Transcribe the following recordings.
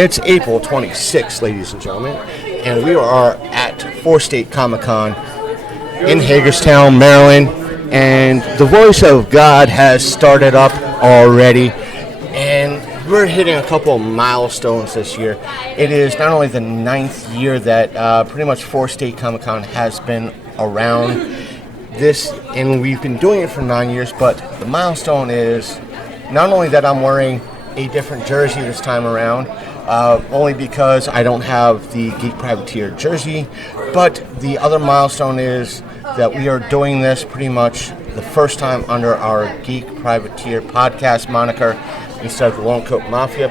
It's April 26th, ladies and gentlemen, and we are at Four State Comic-Con in Hagerstown, Maryland, and the Voice of God has started up already, and we're hitting a couple of milestones this year. It is not only the 9th year that pretty much Four State Comic-Con has been around this, and we've been doing it for 9 years, but the milestone is not only that I'm wearing a different jersey this time around, only because I don't have the Geek Privateer jersey, but the other milestone is that we are doing this pretty much the first time under our Geek Privateer podcast moniker instead of the Lone Coat Mafia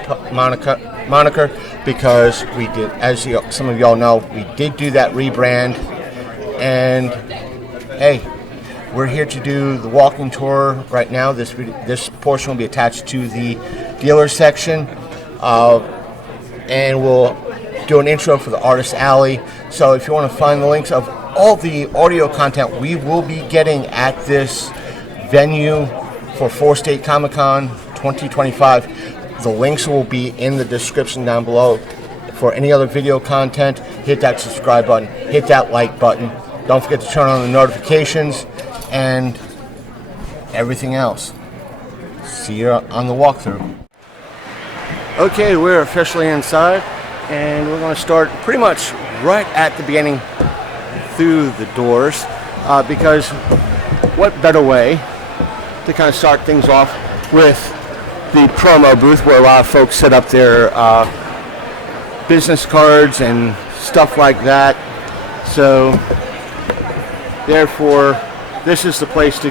moniker, because we did, as some of y'all know, we did do that rebrand, and hey, we're here to do the walking tour right now. This portion will be attached to the dealer section, and we'll do an intro for the Artist Alley. So if you want to find the links of all the audio content we will be getting at this venue for Four State Comic-Con 2025, the links will be in the description down below. For any other video content, hit that subscribe button, hit that like button. Don't forget to turn on the notifications and everything else. See you on the walkthrough. Okay, we're officially inside, and we're going to start pretty much right at the beginning through the doors, because what better way to kind of start things off with the promo booth, where a lot of folks set up their business cards and stuff like that. So therefore, this is the place to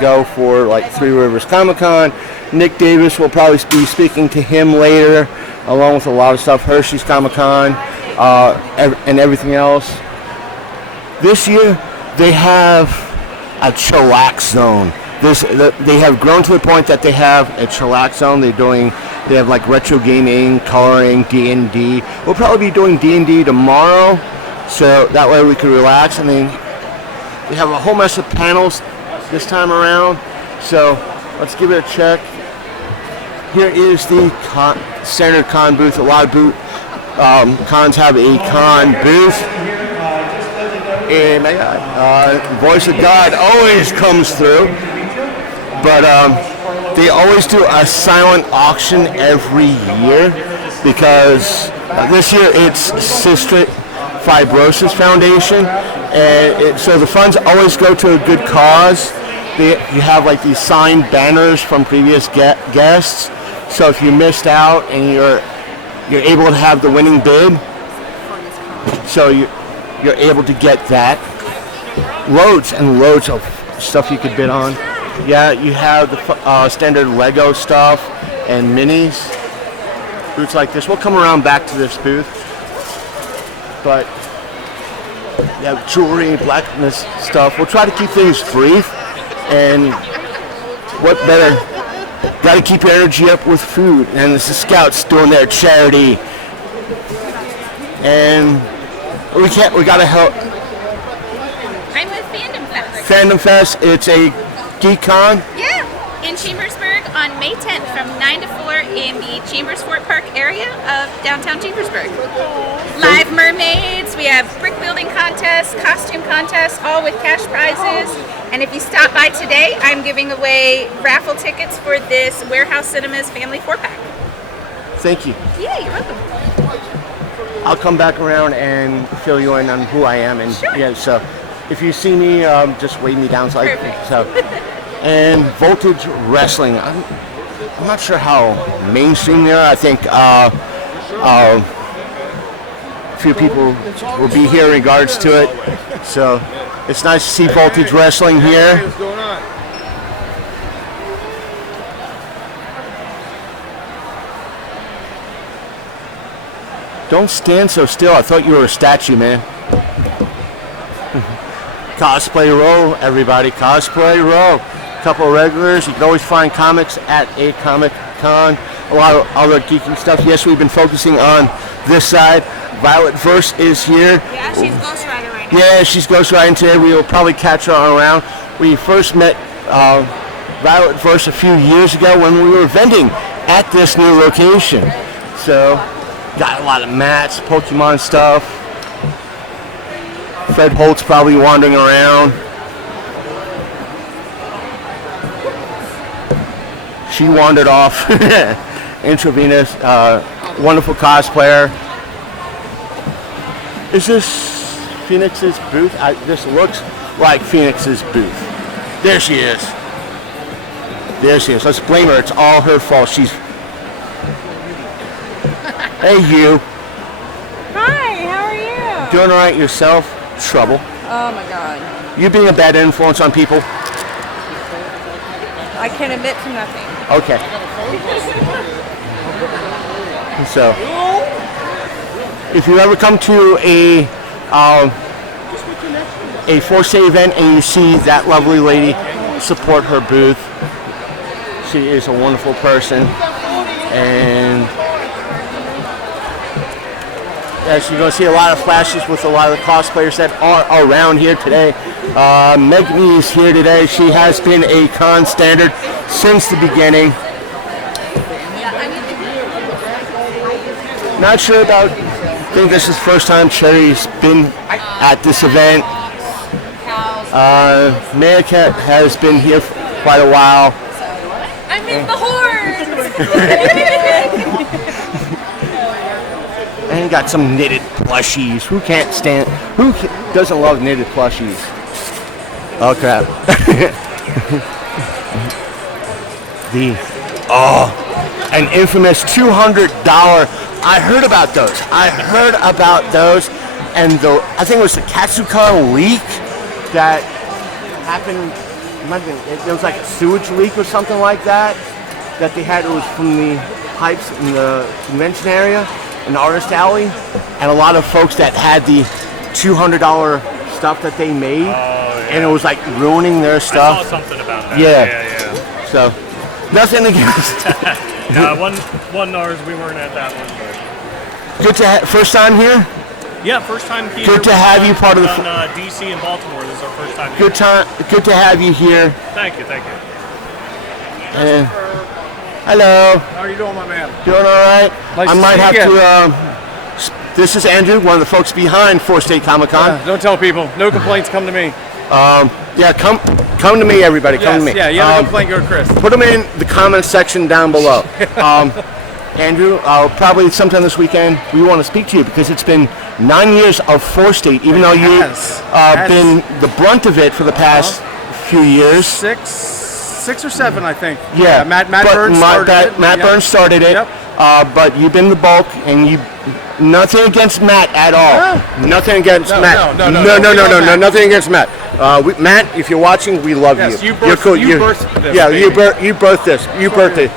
go for like Three Rivers Comic-Con. Nick Davis will probably be speaking to him later, along with a lot of stuff, Hershey's Comic-Con, and everything else. This year, they have a chillax zone. They have grown to the point that they have a chillax zone. They have like retro gaming, coloring, D&D. We'll probably be doing D&D tomorrow, so that way we can relax. And then they have a whole mess of panels this time around, so let's give it a check. Here is the standard con booth. A lot of cons have a con booth. And Voice of God always comes through, but they always do a silent auction every year, because this year it's Cystic Fibrosis Foundation, and so the funds always go to a good cause. You have like these signed banners from previous guests, so if you missed out and you're able to have the winning bid, so you're able to get that. Loads and loads of stuff you could bid on. Yeah, you have the standard Lego stuff and minis, booths like this. We'll come around back to this booth, but you have jewelry, blacksmith stuff. We'll try to keep things brief, and what better? Got to keep your energy up with food, and it's the Scouts doing their charity, and we got to help. I'm with Fandom Fest. Fandom Fest. It's a geek con. Yeah, in Chambersburg on May 10th from 9 to 4 in the Chambers Fort Park area of downtown Chambersburg. Live mermaids. We have brick building contests, costume contests, all with cash prizes. And if you stop by today, I'm giving away raffle tickets for this Warehouse Cinemas Family 4-pack. Thank you. Yeah, you're welcome. I'll come back around and fill you in on who I am, and sure. Yeah. So, if you see me, just wave me down. Perfect. And Voltage Wrestling. I'm not sure how mainstream they are. I think a few people will be here in regards to it. So it's nice to see Voltage Wrestling here. What's going on? Don't stand so still. I thought you were a statue, man. Cosplay Row, everybody. Cosplay Row. A couple of regulars. You can always find comics at a Comic Con. A lot of other geeky stuff. Yes, we've been focusing on this side. Violet Verse is here. Yeah, she's Ghost Rider right now. Yeah, she's Ghost Riding today. We will probably catch her around. We first met Violet Verse a few years ago when we were vending at this new location. So Got a lot of mats, Pokemon stuff. Fred Holt's probably wandering around. She wandered off. Intravenous, wonderful cosplayer. Is this Phoenix's booth? This looks like Phoenix's booth. There she is. There she is. Let's blame her. It's all her fault. She's... Hey, you. Hi, how are you? Doing all right yourself? Trouble. Oh my god. You being a bad influence on people? I can admit to nothing. Okay. So, if you ever come to a 4-State event and you see that lovely lady, support her booth. She is a wonderful person, and as you're going to see a lot of flashes with a lot of the cosplayers that are around here today. Megan is here today. She has been a con standard since the beginning. Not sure about, I think this is the first time Cherry's been at this event. Meerkat has been here for quite a while. I'm in the horn! And got some knitted plushies. Who doesn't love knitted plushies? Oh crap. An infamous $200. I heard about those. And I think it was the Katsucon leak that happened. There was like a sewage leak or something like that they had. It was from the pipes in the convention area, in the artist alley, and a lot of folks that had the $200 stuff that they made, and it was like ruining their stuff. I saw something about that. Yeah. So, nothing against. one ours, we weren't at that one. But. Good to first time here. Yeah, first time here. Good to have you part of the. DC and Baltimore. This is our first time. Good to have you here. Thank you. And hello. How are you doing, my man? Doing all right. Nice I to might see have you to. This is Andrew, one of the folks behind 4-State Comic-Con. Don't tell people. No complaints. Come to me. Yeah, come to me, everybody. Come to me. Yeah, you have a complaint, go to Chris. Put them in the comments section down below. Andrew, probably sometime this weekend, we want to speak to you because it's been 9 years of 4-State, even though you've been the brunt of it for the past few years. Six or seven, I think. Yeah, Matt Burns started it. Matt Burns started it, but you've been the bulk, and nothing against Matt at all. Yeah. Nothing against Matt. No, nothing against Matt. Matt, if you're watching, we love you. You You're cool. You birthed this. Yeah, you birthed this. You birthed it.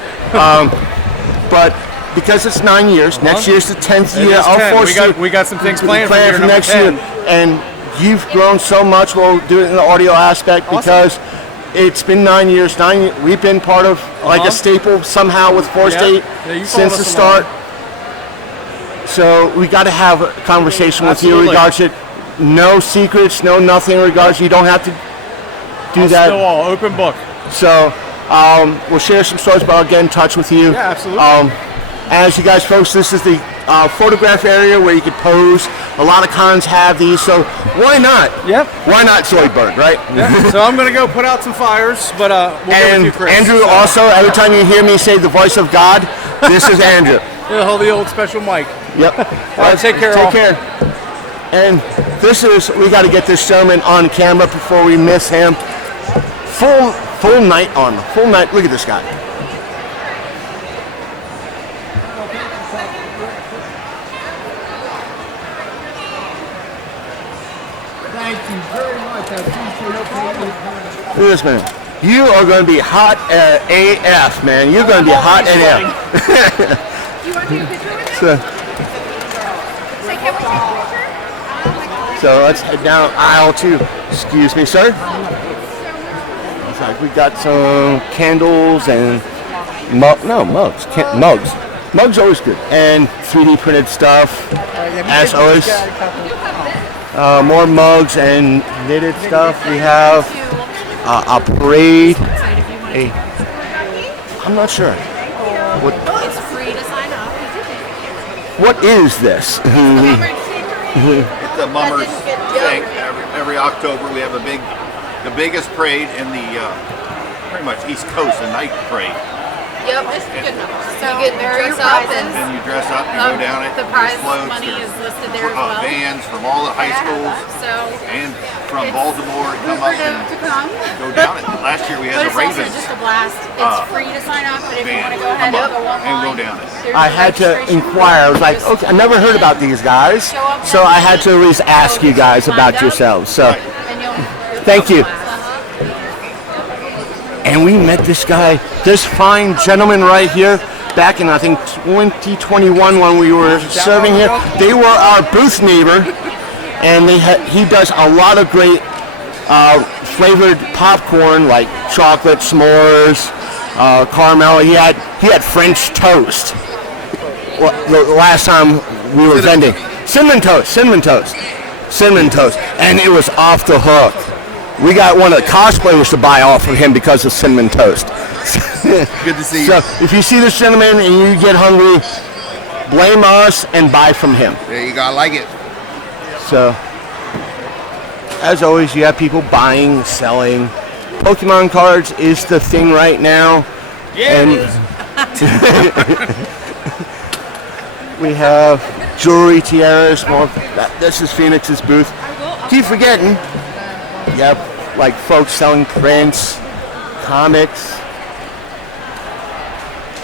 But because it's 9 years, next year's the 10th year of 4-State. We got some things planned for next year, and you've grown so much. We'll do it in the audio aspect because it's been 9 years. We've been part of like a staple somehow with 4-State since the start. So we got to have a conversation with you in regards to no secrets, no nothing in regards. You don't have to do that. Still all open book. So we'll share some stories, but I'll get in touch with you. Yeah, absolutely. As you guys folks, this is the photograph area where you could pose. A lot of cons have these, so why not? Yep. Why not Zoidberg, right? Yeah. So I'm going to go put out some fires, but we'll go with you, Chris. Andrew, also, every time you hear me say the voice of God, this is Andrew. Yeah, hold the old special mic. Yep. All right, take care. Take care. And we got to get this gentleman on camera before we miss him. Full knight armor. Full knight. Look at this guy. Thank you very much. I appreciate it. Look at this man. You are going to be hot AF, man. You're going to be hot AF. You want to take a picture with him? So, Say, can we take a picture? so let's head down aisle 2. Excuse me, sir. Looks like we got some candles and mugs. Mugs. Mugs always good. And 3D printed stuff, as always. More mugs and knitted stuff. We have a parade. I'm not sure. It's free to sign up. What is this? It's a mummers thing. Every October we have the biggest parade in the pretty much East Coast, a night parade. Yep. So you get dress up And you dress up and go down it. The prize There's floats, money there's, is listed there as well. Vans from all the high schools So and from Baltimore come up and to come. go down it. Last year we had But the it's also Ravens just a blast. It's free to sign up, but if you want to go ahead come and up go and go online, down it. there's I a had to registration inquire. I was form. like, okay, I never heard about these guys, so I had to at least ask you guys about yourselves. So, And you'll thank you. And we met this guy, this fine gentleman right here, back in I think 2021 when we were serving here. They were our booth neighbor, and he does a lot of great flavored popcorn like chocolate, s'mores, caramel. He had French toast. Well, the last time we were vending, cinnamon toast, and it was off the hook. We got one of the cosplayers to buy off of him because of cinnamon toast. Good to see you. So if you see this gentleman and you get hungry, blame us and buy from him. There you go. I like it. So, as always, you have people buying, selling. Pokemon cards is the thing right now. Yeah, and it is. we have jewelry, tiaras. More. This is Phoenix's booth. Keep forgetting. You have like folks selling prints, comics.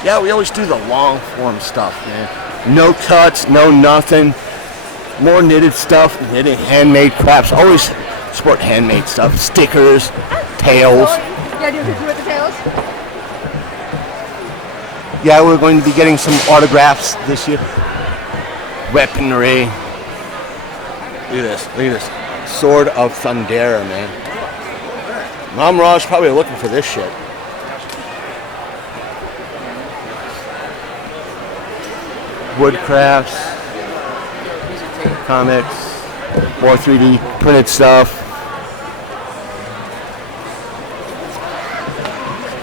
Yeah, we always do the long form stuff, man. No cuts, no nothing. More knitted stuff, knitting, handmade crafts. Always support handmade stuff. Stickers, tails. Yeah, we're going to be getting some autographs this year. Weaponry. Look at this. Sword of Thundera, man. Mom Ra's probably looking for this shit. Woodcrafts, comics, more 3D printed stuff.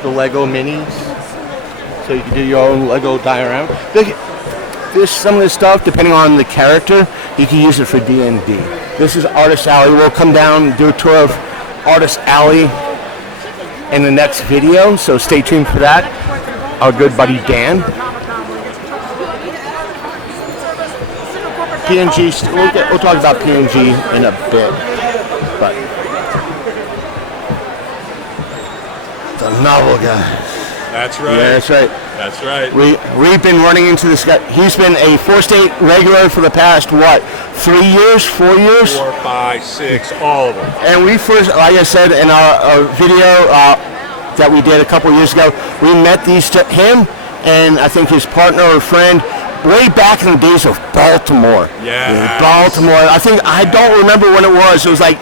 The Lego minis, so you can do your own Lego diorama. There's some of this stuff, depending on the character, you can use it for D&D. This is Artist Alley. We'll come down and do a tour of Artist Alley in the next video, so stay tuned for that. Our good buddy Dan. PNG, we'll talk about PNG in a bit, but the novel guy. That's right. Yeah, that's right. That's right. We've been running into this guy. He's been a 4-state regular for the past, 3 years, 4 years? 4, 5, 6, all of them. And we first, like I said in our video that we did a couple years ago, we met him and I think his partner or friend way back in the days of Baltimore. Yeah. Baltimore. I don't remember when it was. It was like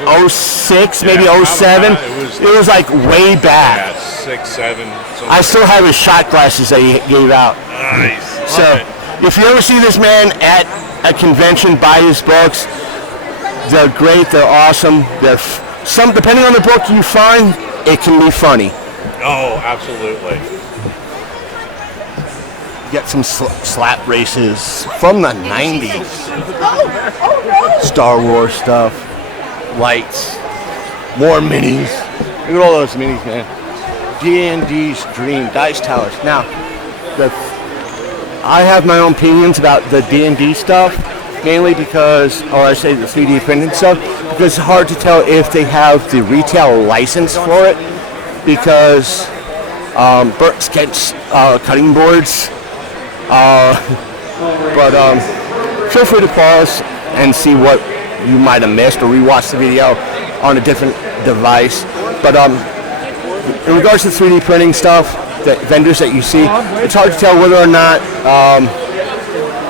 06, maybe 07. It was like way back. Yeah, 6, 7. I still have his shot glasses that he gave out. Nice. So, if you ever see this man at a convention, buy his books. They're great. They're awesome. Depending on the book you find, it can be funny. Oh, absolutely. Get some slap races from the 90s. Star Wars stuff. Lights. More minis. Look at all those minis, man. D&D's Dream. Dice Towers. Now, I have my own opinions about the D&D stuff, mainly because, or I say the 3D printed stuff, because it's hard to tell if they have the retail license for it, because Bert Sketch cutting boards. But feel free to pause and see what you might have missed or rewatch the video on a different device. But in regards to 3D printing stuff, the vendors that you see, it's hard to tell whether or not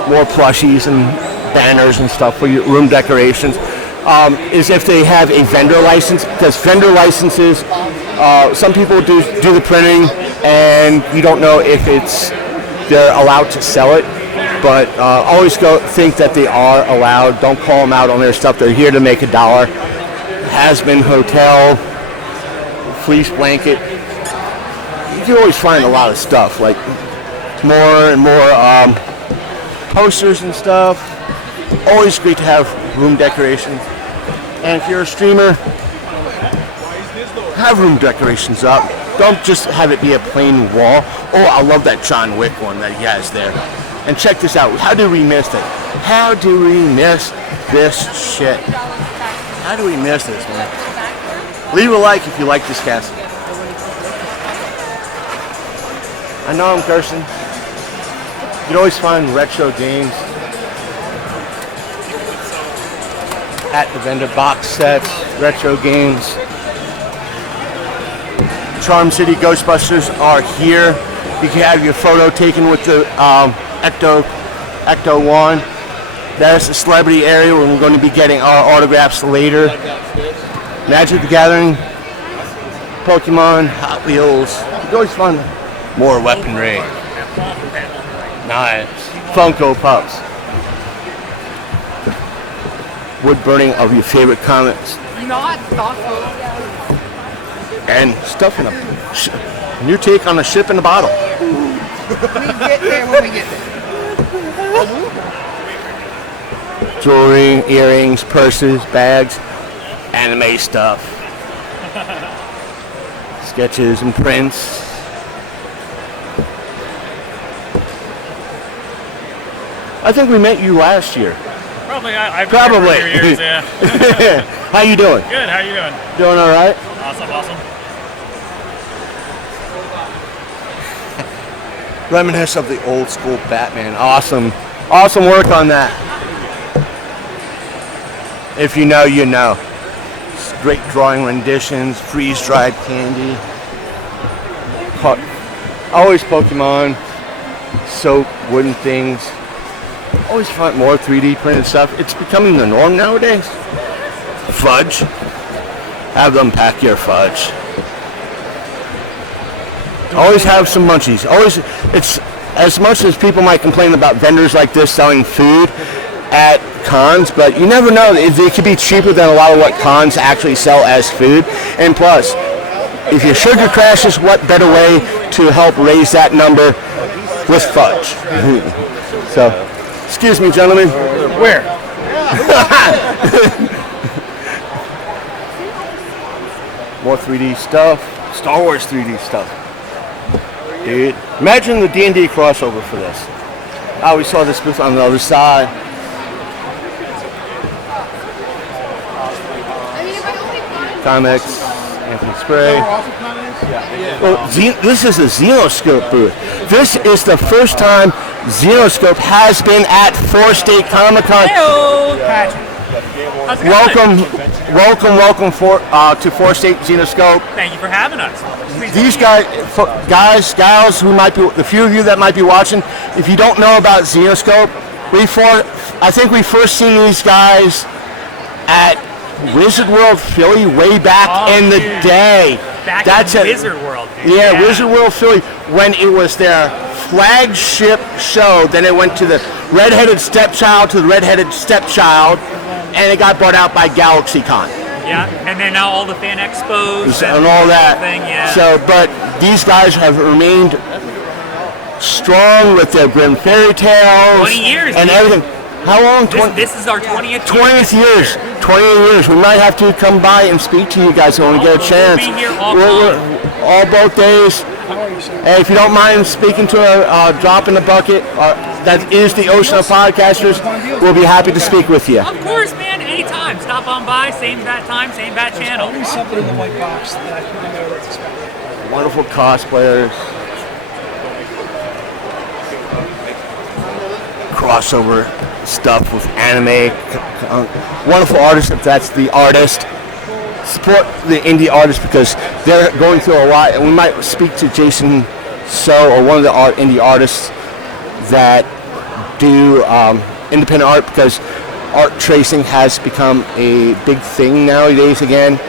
more plushies and banners and stuff for your room decorations is if they have a vendor license, because vendor licenses, some people do the printing and you don't know if they're allowed to sell it, but always think that they are allowed. Don't call them out on their stuff. They're here to make $1. Has-been hotel, fleece blanket. You can always find a lot of stuff, like more and more posters and stuff. Always great to have room decorations. And if you're a streamer, have room decorations up. Don't just have it be a plain wall. Oh, I love that John Wick one that he has there. And check this out. How do we miss it? How do we miss this shit? How do we miss this, man? Leave a like if you like this castle. I know I'm cursing. You can always find retro games at the vendor, box sets, retro games. Charm City Ghostbusters are here. You can have your photo taken with the Ecto 1. That is the celebrity area where we're going to be getting our autographs later. Magic the Gathering, Pokemon, Hot Wheels. You can always find more weaponry. Nice. Funko Pops. Wood burning of your favorite comics. Not thoughtful. And stuff in a new take on a ship in a bottle. We get there when we get there. Jewelry, earrings, purses, bags, anime stuff. Sketches and prints. I think we met you last year. Probably. I've been here for a few years, yeah. How you doing? Good. How you doing? Doing all right? Awesome. Reminisce of the old school Batman. Awesome work on that. If you know, you know. Great drawing renditions, freeze-dried candy. Always Pokemon, soap, wooden things. Always find more 3D printed stuff. It's becoming the norm nowadays. Fudge. Have them pack your fudge. Always have some munchies. It's as much as people might complain about vendors like this selling food at cons, but you never know. They could be cheaper than a lot of what cons actually sell as food. And plus, if your sugar crashes, what better way to help raise that number with fudge? So, excuse me, gentlemen. Where? More 3D stuff. Star Wars 3D stuff. Dude, imagine the D&D crossover for this. Oh, we saw this booth on the other side. Comics, Anthony Spray. Well, this is a Xenoscope booth. This is the first time Xenoscope has been at 4-State Comic-Con. Hello. Welcome to 4-State Xenoscope. Thank you for having us. These guys, gals, who might be, the few of you that might be watching, if you don't know about Xenoscope, I think we first seen these guys at Wizard World Philly way back in the day. That's in Wizard World, dude. Yeah, Wizard World Philly, when it was their flagship show. Then it went to the Redheaded Stepchild and it got bought out by GalaxyCon. Yeah, and then now all the fan expos and all that. Yeah. So, but these guys have remained strong with their Grimm fairy tales 20 years, and dude. everything. How long? This is our 20th 20th years. 20 years. We might have to come by and speak to you guys when we get a chance. We'll be here all both days. And if you don't mind speaking to a drop in the bucket, that is the Ocean of Podcasters, we'll be happy to speak with you. Of course, man. Anytime. Stop on by. Same bat time, same bat channel. Something in the white box that I can remember what to expect. Wonderful cosplayers. Crossover stuff with anime. Wonderful artists, if that's the artist. Support the indie artists because they're going through a lot, and we might speak to Jason So, or one of the indie artists that do independent art, because art tracing has become a big thing nowadays again.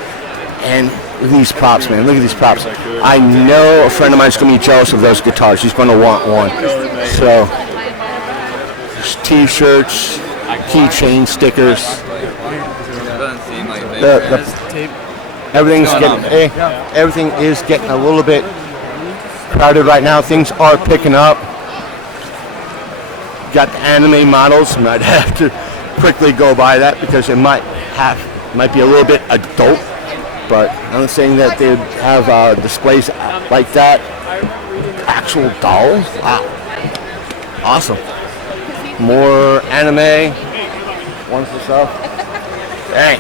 And look at these props, man. Look at these props. I know a friend of mine is going to be jealous of those guitars. He's going to want one. So, T-shirts, keychain stickers. Everything is getting a little bit crowded right now. Things are picking up. got the anime models. Might have to quickly go by that because it might be a little bit adult. But I'm saying that they have displays like that. Actual dolls. Wow. Awesome. More anime. Ones and stuff. Hey.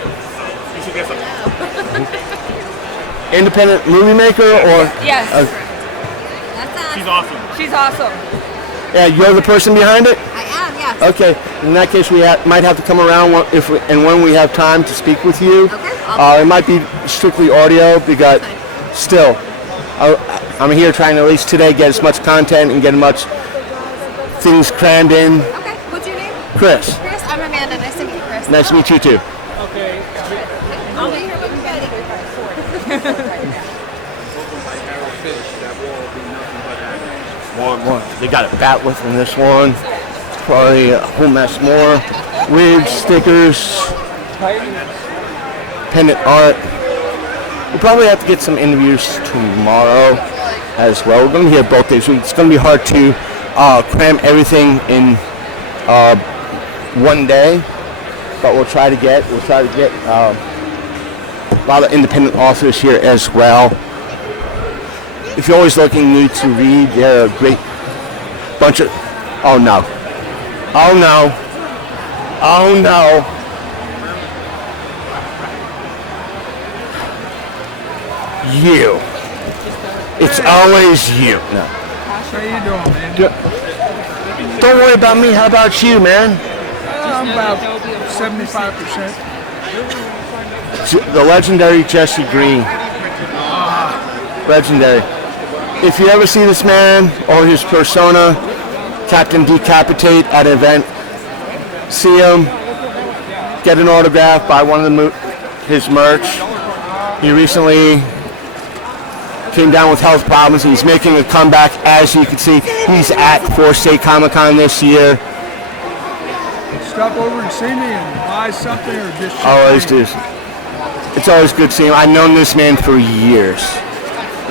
Independent movie maker or? Yes. She's awesome. She's awesome. Yeah, you're the person behind it? I am, yes. Okay. In that case, we might have to come around when we have time to speak with you. Okay. It might be strictly audio because still, I'm here trying to at least today get as much content and get as much things crammed in. Okay. What's your name? Chris. Chris, I'm Amanda. Nice to meet you, Chris. Nice to meet you too. I'll be here with Betty. More. They got a bat with in this one. Probably a whole mess more. Wigs, stickers, pendant art. We'll probably have to get some interviews tomorrow as well. We're going to be here both days. It's going to be hard to cram everything in one day, but we'll try to get a lot of independent authors here as well. If you're always looking need to read, they're a great bunch of. Oh no! Oh no! Oh no! You. It's always you. No. How you doing, man? Don't worry about me. How about you, man? I'm about 75%. The legendary Jesse Green. Legendary. If you ever see this man or his persona, Captain Decapitate, at an event, see him, get an autograph, buy one of his merch. He recently came down with health problems. He's making a comeback. As you can see, he's at 4 State Comic Con this year. Stop over and see me and buy something or just... Always do. It's always good seeing him. I've known this man for years.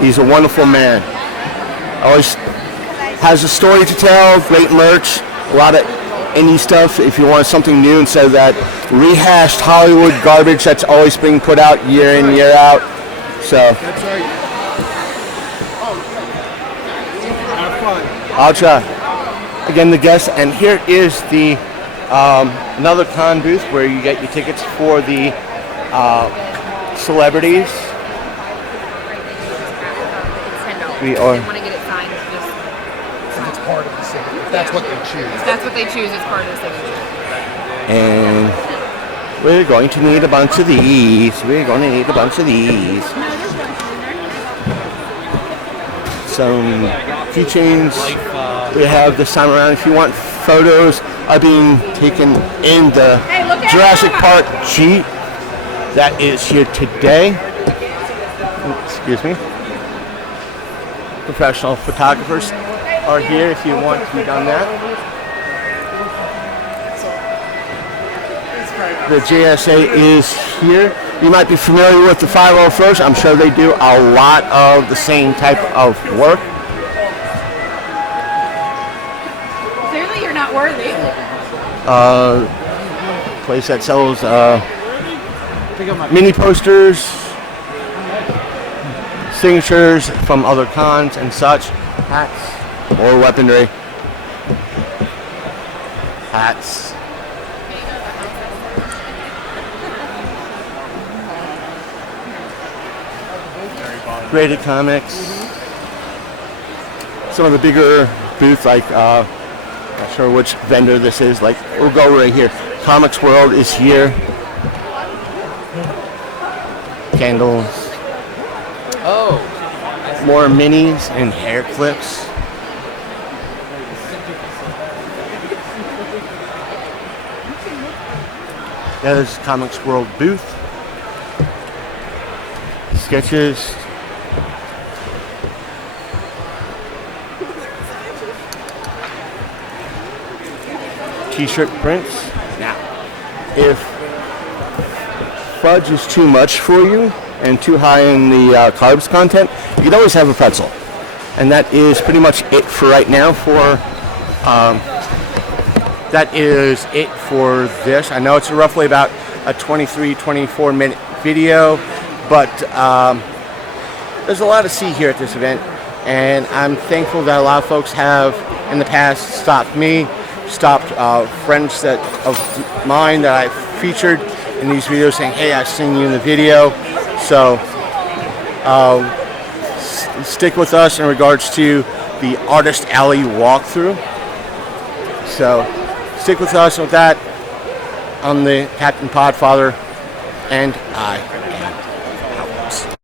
He's a wonderful man. Always has a story to tell, great merch, a lot of indie stuff if you want something new instead of that rehashed Hollywood garbage that's always being put out year in, year out. So That's right. Have fun. I'll try. Again, the guest, and here is the another con booth where you get your tickets for the celebrities. We are. Want to get it signed? It's part of the signature. If that's what they choose. If that's what they choose, it's part of the signature. And we're going to need a bunch of these. We're going to need a bunch of these. Some keychains we have this time around. If you want photos of being taken in the Jurassic Park Jeep, that is here today. Excuse me. Professional photographers are here if you want to be done that. The JSA is here. You might be familiar with the 501st. I'm sure they do a lot of the same type of work. Clearly, you're not worthy. Place that sells mini posters, signatures from other cons and such, hats, or weaponry. Hats. Graded comics. Some of the bigger booths, like not sure which vendor this is. Like we'll go right here. Comics World is here. Candles. Oh. More minis and hair clips. There's Comics World booth. Sketches. T-shirt prints. Now, if fudge is too much for you and too high in the carbs content, you can always have a pretzel. And that is pretty much it for right now for that is it for this. I know it's roughly about a 24 minute video, but there's a lot to see here at this event, and I'm thankful that a lot of folks have in the past stopped friends of mine that I've featured in these videos saying, hey, I've seen you in the video. So stick with us in regards to the Artist Alley walkthrough. So stick with us with that. I'm the Captain Podfather, and I.